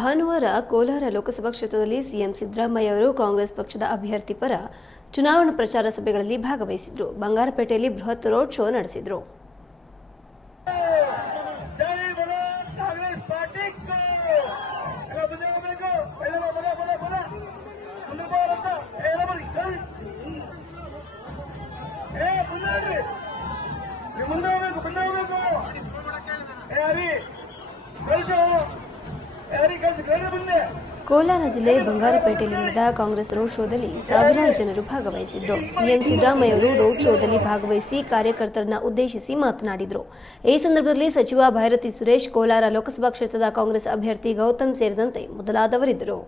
ಭಾನುವಾರ ಕೋಲಾರ ಲೋಕಸಭಾ ಕ್ಷೇತ್ರದಲ್ಲಿ ಸಿಎಂ ಸಿದ್ದರಾಮಯ್ಯ ಅವರು ಕಾಂಗ್ರೆಸ್ ಪಕ್ಷದ ಅಭ್ಯರ್ಥಿ ಪರ ಚುನಾವಣಾ ಪ್ರಚಾರ ಸಭೆಗಳಲ್ಲಿ ಭಾಗವಹಿಸಿದ್ರು. ಬಂಗಾರಪೇಟೆಯಲ್ಲಿ ಬೃಹತ್ ರೋಡ್ ಶೋ ನಡೆಸಿದ್ರು. ಕೋಲಾರ ಜಿಲ್ಲೆ ಬಂಗಾರಪೇಟೆಯಲ್ಲಿ ನಡೆದ ಕಾಂಗ್ರೆಸ್ ರೋಡ್ ಶೋದಲ್ಲಿ ಸಾವಿರಾರು ಜನರು ಭಾಗವಹಿಸಿದ್ರು. ಸಿಎಂ ಸಿದ್ದರಾಮಯ್ಯ ಅವರು ರೋಡ್ ಶೋದಲ್ಲಿ ಭಾಗವಹಿಸಿ ಕಾರ್ಯಕರ್ತರನ್ನ ಉದ್ದೇಶಿಸಿ ಮಾತನಾಡಿದರು. ಈ ಸಂದರ್ಭದಲ್ಲಿ ಸಚಿವ ಭೈರತಿ ಸುರೇಶ್, ಕೋಲಾರ ಲೋಕಸಭಾ ಕ್ಷೇತ್ರದ ಕಾಂಗ್ರೆಸ್ ಅಭ್ಯರ್ಥಿ ಗೌತಮ್ ಸೇರಿದಂತೆ ಮೊದಲಾದವರಿದ್ದರು.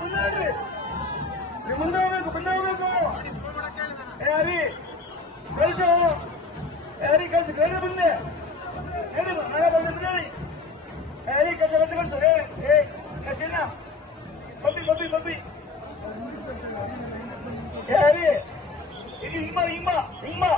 முன்னாடி. முன்னாடி முன்னாடி ஏ Hari kazi kare bunne ne bu ana bunne bunne hey kaza kaza kaza hey hey kasina babi babi babi hey ini imma imma imma